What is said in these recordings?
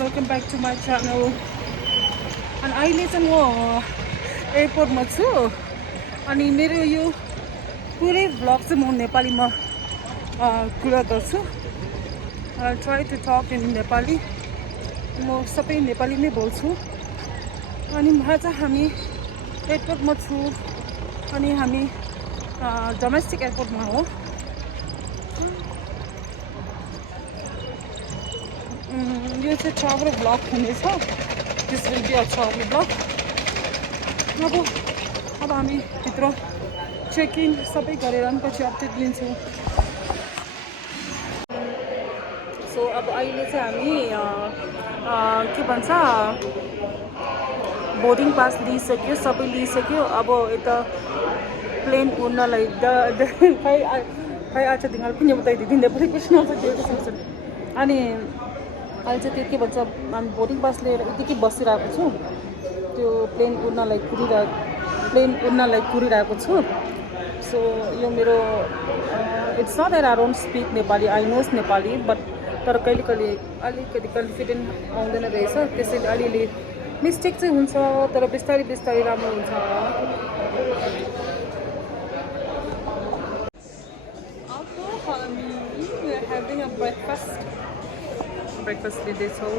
welcome back to my channel. And अहिले चाहिँ म एयरपोर्टमा छु अनि मेरो यो पुरै ब्लग चाहिँ म नेपालीमा कुरा गर्छु. I'll try to talk in Nepali. म सबै नेपाली नै बोल्छु. अनि आज हामी एयरपोर्टमा छु अनि हामी डोमेस्टिक एयरपोर्टमा हो. यो चाहिँ ट्राभल ब्लग हुनेछ. This will be a travel vlog. अब हामी भित्र चेक इन सबै गरेर अनि पछि अपडेट लिन्छौँ. सो अब अहिले चाहिँ हामी के भन्छ बोर्डिङ पास लिइसक्यो, सबै लिइसक्यो. अब यता प्लेन उड्नलाई खै आज तिमीहरू पनि बताइदिँदैन पनि प्रश्न आउँछ त्यो सोच्छु. अनि अहिले चाहिँ त्यो के भन्छ हामी बोर्डिङ पास लिएर यतिकै बसिरहेको छु. त्यो प्लेन उड्नलाई कुरिरहेको छु. सो यो मेरो it's not that I don't speak Nepali, I knows Nepali, but तर कहिले कहिले अलिकति कन्फिडेन्ट आउँदैन रहेछ. त्यसैले अलिअलि मिस्टेक चाहिँ हुन्छ, तर बिस्तारै बिस्तारै राम्रो हुन्छ. ब्रेकफास्ट लिँदैछौँ.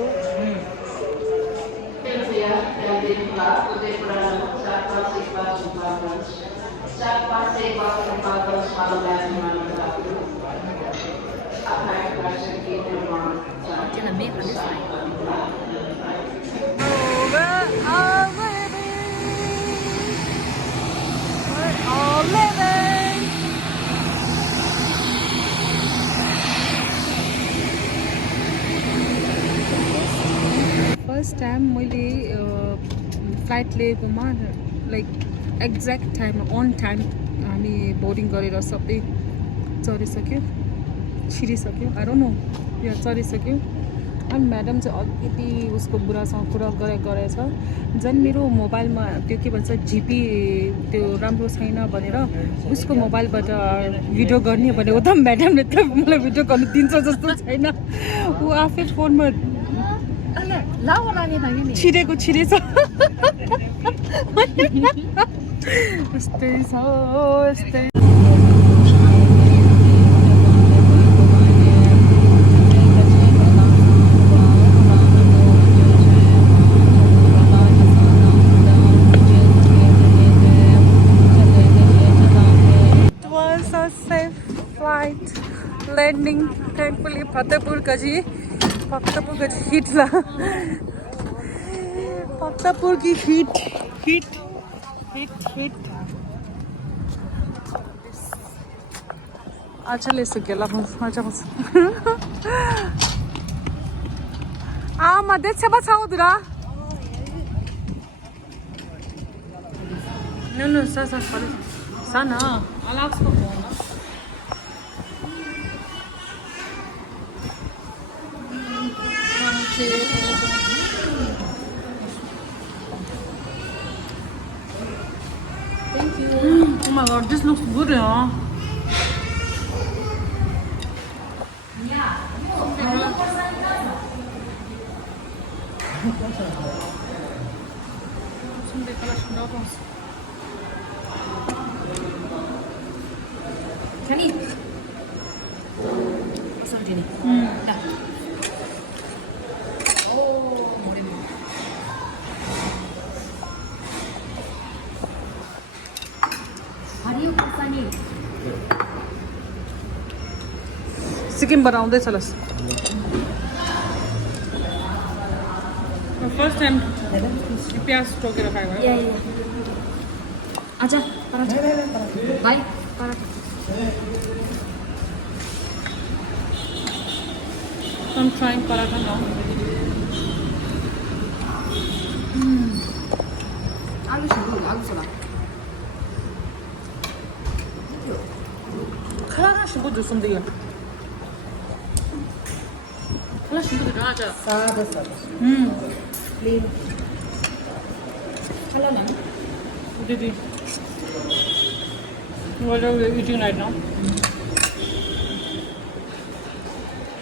फर्स्ट टाइम मैले फ्लाइट लिएकोमा लाइक एक्ज्याक्ट टाइममा अन टाइम हामी बोर्डिङ गरेर सबै चढिसक्यो, छिरिसक्यो. आई डोन्ट नो या चढिसक्यो. अनि म्याडम चाहिँ अलिकति उसको बुढासँग कुरा गरेछ. झन् मेरो मोबाइलमा त्यो के भन्छ जिपी त्यो राम्रो छैन भनेर उसको मोबाइलबाट भिडियो गर्ने भनेको त म्याडमले त मलाई भिडियो गर्नु दिन्छ जस्तो छैन. ऊ आफै फोनमा छिरेको छिरेछ. यस्तै छ यस्तै. Landing thankfully Fatehpur Gaji heat la. Fatehpur ki heat. अच्छा ले सके ला अच्छा बस. मध्ये छबा छाउदरा. No sana Alex ko phone. Thank you. Oh my god, this looks good, huh? Yeah. Kenny. What's up, Jenny? Yeah. Sikkim बनाउँदै छ लस. फर्स्ट टाइम प्याज टोकेर खायो. आजा पराठा भाइ paratha. I'm trying paratha now. आलु सोला. खाना 신부도 손대요. खाना 신부도 하자. 사다. Clean. खाना ना. Didi. What are we eating right now?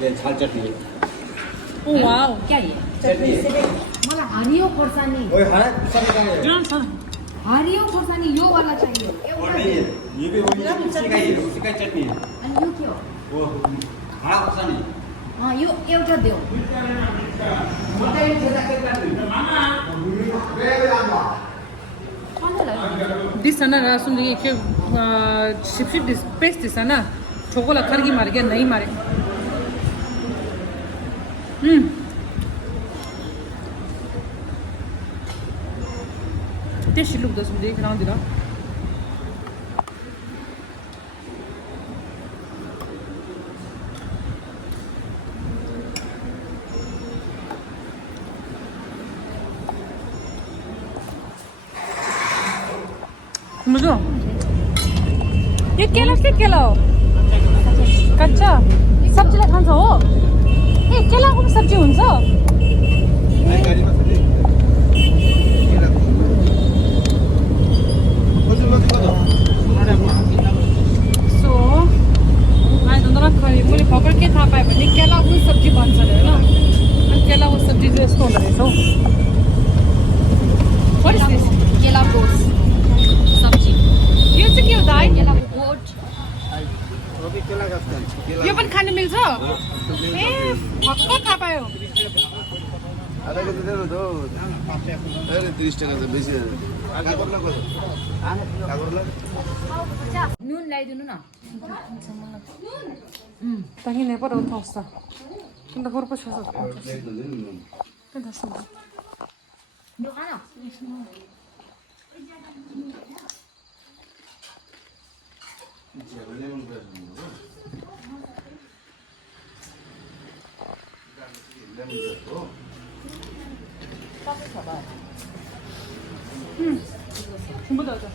Yeah, झाल चटनी. ओ वाओ क्या ये चटनी है। मलाई हरियो खोर्सानी ओए हरा खुर्सानी कहाँ है? जान छ हरियो खोर्सानी यो वाला चाहिए और एउटा नहीं है, ये भी वही है, उसी का ही है, उसी का ही चटनी है। अनि यो के हो वो हरा खुर्सानी। यो एउटा देऊ दिस ना सुन ये के शिप दिस पेस्ट दिस ना छोकोला खरगी मार गया नहीं मारे टेस्टी लुक दस मुझे खाना दिला मुझे ये केला के केला हो कच्चा सब्जीलाई खान्छ हो ए केलाको पनि सब्जी हुन्छ सो मैले मैले भर्खर के थाहा पाएँ भने केलाको पनि सब्जी बन्छ अरे होइन अनि केलाको सब्जी चाहिँ यस्तो हुँदो रहेछ हौ What is this? केलाको सब्जी यो चाहिँ के हो दाइ केलाको बोट यो पनि खानु मिल्छ ए भर्खर थाहा पायो अरे 30 টাকা তো বেশি नुन ल्याइदिनु न Tangin na pa daw tosta. Kung dagor pa siya sa Kanda sa यो Khan Sumba daw siya.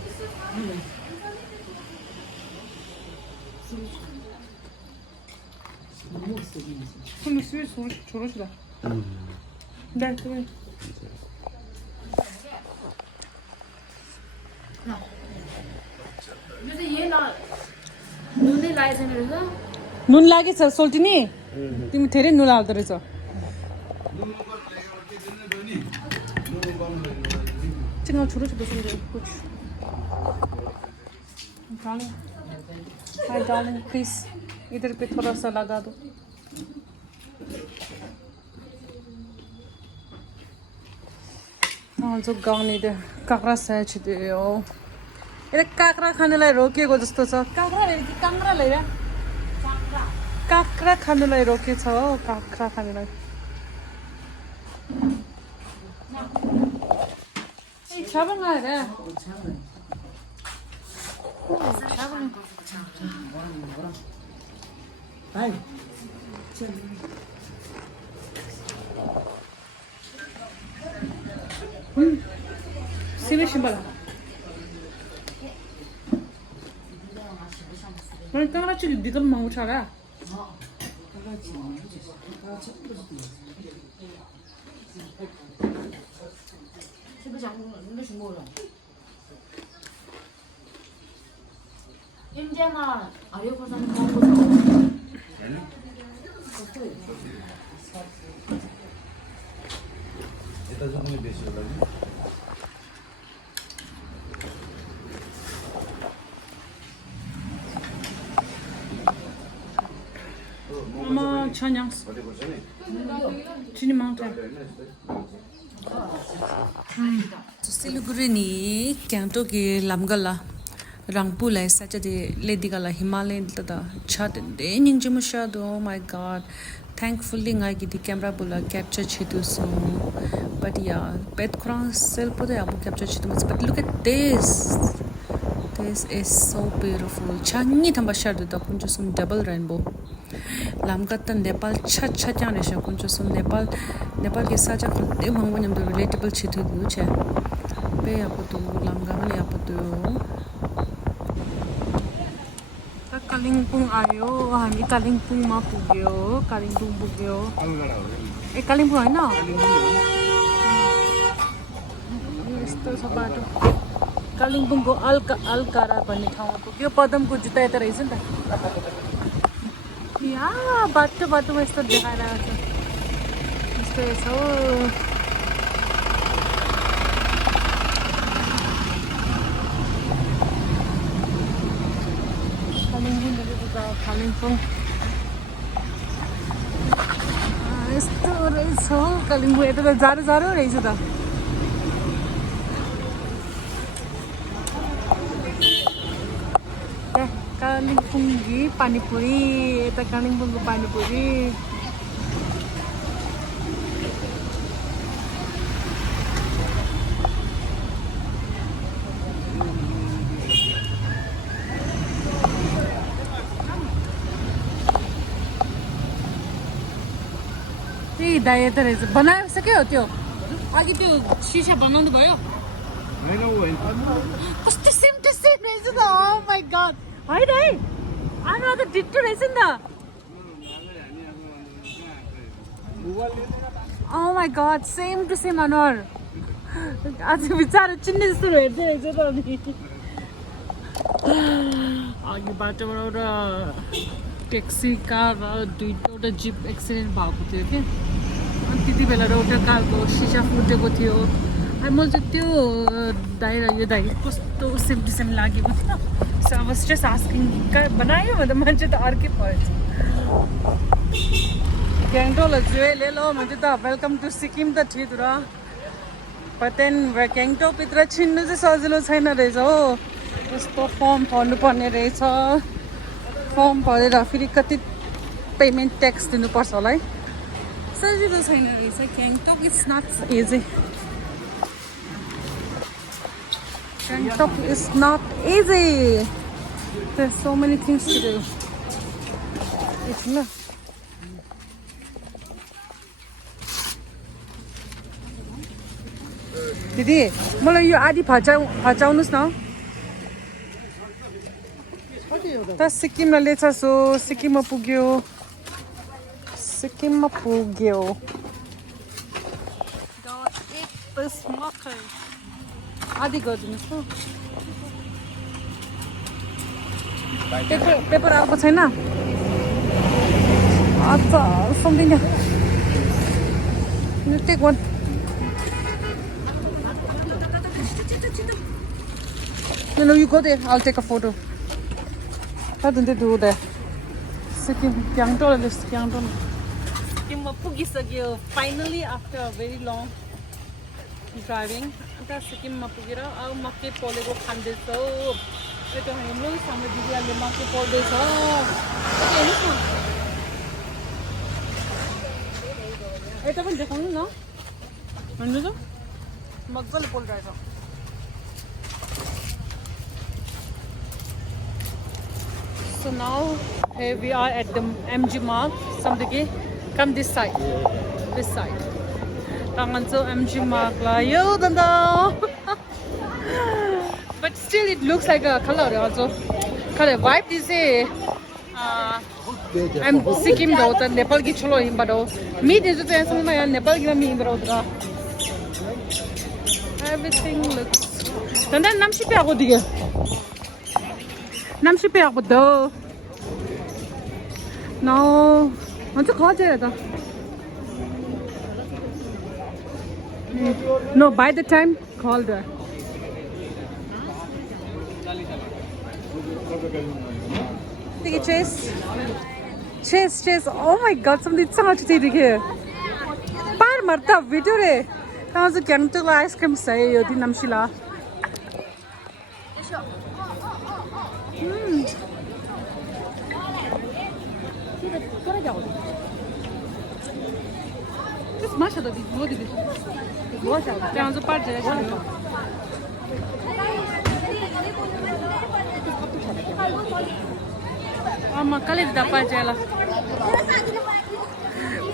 Kung suyo choro sila. Dahil ito eh. यो चाहिँ यही नुनै लागेको छैन रहेछ नुन लागेछ सोल्टी नि तिमी धेरै नुन हाल्दो रहेछ चिकन छोटो छोटो सुन कुछ डार्लिंग हाय डार्लिंग प्लीज इधर पे थोड़ा सा लगा दो जो गाउने त्यो काँक्रा साइज थियो यसले काँक्रा खानुलाई रोकेको जस्तो छ काँक्रा ल्याएर कि काँक्रा ल्याएर काँक्रा खानुलाई रोकेछ हो काँक्रा खानुलाई छाबङ आएर सिनै simple Mana kamu cakap di dalam mau cara? 임지양아 아리오 버섯 먹고 এটা যখন বেশি লাগে Mama chanyang. Chini mountain. Siliguri ni Gangtok ki lamgala rangpu lai Saturday lady gala Himalayan tada chat de ningjimu shado oh my god thankfully ngai ki camera bula capture chitu so but yeah pet crown cell pode abu capture chitu but look at this is so beautiful changi thamba shado da kunjo sum double rainbow lamgatan Nepal chat chat jane sha kunjo sum Nepal ke saja khode mangwa nyam do relatable chitu du che pe apu tu lamga mali apu tu Kalimpong ayo हामी कालिम्पोङमा पुग्यो कालिम्पोङ पुग्यो ए कालिम्पोङ हैन यस्तो छ बाटो कालिम्पोङको अलकारा भन्ने ठाउँमा पुग्यो पदमको जुत्ता यता रहेछ नि त या बाटोमा यस्तो देखाइरहेको छ यस्तो छ कालिम्पोङ यस्तो रहेछ कालिम्पोङ यता त जाडो जाडो रहेछ त कालिम्पोङकी पानीपुरी यता कालिम्पोङको पानीपुरी दाइ यता रहेछ बनाइसक्यो त्यो अघि त्यो सिसा बनाउनु भयो कस्तो सेम टु सेम रहेछ त ओ माई गड है दाइ अनुहार त डिट्टो रहेछ नि त ओ माई गड सेम टु सेम अनुहार आज बिचारा चिन्ने जस्तो हेर्दै रहेछ त अनि अघि बाटोबाट एउटा ट्याक्सी कार दुईवटा जिप एक्सिडेन्ट भएको थियो कि अनि त्यति बेला एउटा कारको सिसा फुटेको थियो अनि मैले चाहिँ त्यो दाइ र यो दाइ कस्तो सेम टु सेम लागेको थियो सो अब स्ट्रेस आस्किङ बनायो भने त मान्छे त अर्कै परेछ ग्याङटोक ले लो मान्छे त वेलकम टु सिक्किम त ठिक र बटेन ग्याङटोकभित्र छिन्नु चाहिँ सजिलो छैन रहेछ हो यस्तो फर्म भर्नुपर्ने रहेछ फर्म भरेर फेरि कति पेमेन्ट ट्याक्स दिनुपर्छ होला है सजिलो छैन रहेछ Gangtok it's not easy Gangtok is not easy there so many things to do एकछिन ल दिदी मलाई यो आधी फचाउनुहोस् न त सिक्किममा लेछ सो सिक्किममा पुग्यो आधी गरिदिनुहोस् न पेपर आएको छैन अच्छा something take one No, you go there. I'll take a photo. Why don't they do that? Sikkim, Gyeongdol is Gyeongdol. Sikkim pugisakyo finally after a very long driving. After Sikkim pugira, अब मकै पोलेको खाँदैछ यता हाम्रो सामु दिदीहरुले मकै पोल्दैछ हेर्नुस् न यता पनि देखाउनु न भन्नु त मजाले पोल्दैछ So now here we are at the MG Mark. Somebody come this side. This side. Tangan so MG Mark la yo danda. But still it looks like a color also. Color vibe is a I'm Sikkim do ta Nepal ki cholo himba do. Me is to say something my Nepal ki me himba do. Everything looks. Danda nam shi pe ago dige. Nam shi pe ago do. No. 먼저 가져야 돼. No, by the time call her. Take a chase. Chase. Oh my god, something so much to take here. Par marta video re. Now the Gyeongdok ice cream say yodi namshila. Masha da bir modu bir. Boş al. Yalnız parça yaşıyor. Ama kalite da parça yala.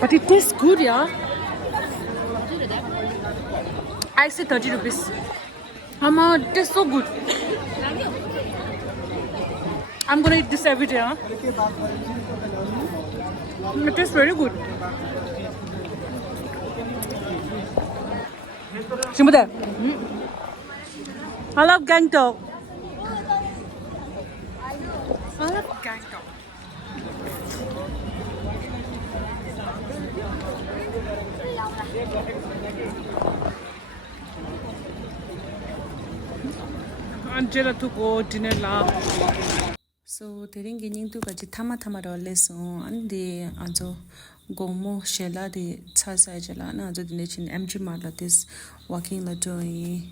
But it tastes good, yeah. I say 30 rupees. Ama it tastes so good. I'm gonna eat this every day, huh? It tastes very good. Simple. I love Gangtok. I love Gangtok. Angela to go dinner la. So tering gining tu kaji thama rolle so andi ajo gomo shela de chasa jala na ajo dine chin MG marla this walking la doi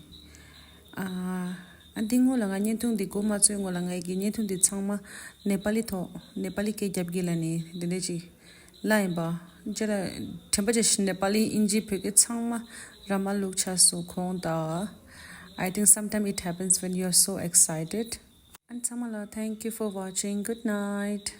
andingo la ngani tung di goma chu ngola ngai gi ni tung di changma nepali ke jab gila ni dine chi lai ba jara themba je nepali inji pheke changma ramal luk cha so khong da. I think sometimes it happens when you're so excited. And Samala, thank you for watching. Good night.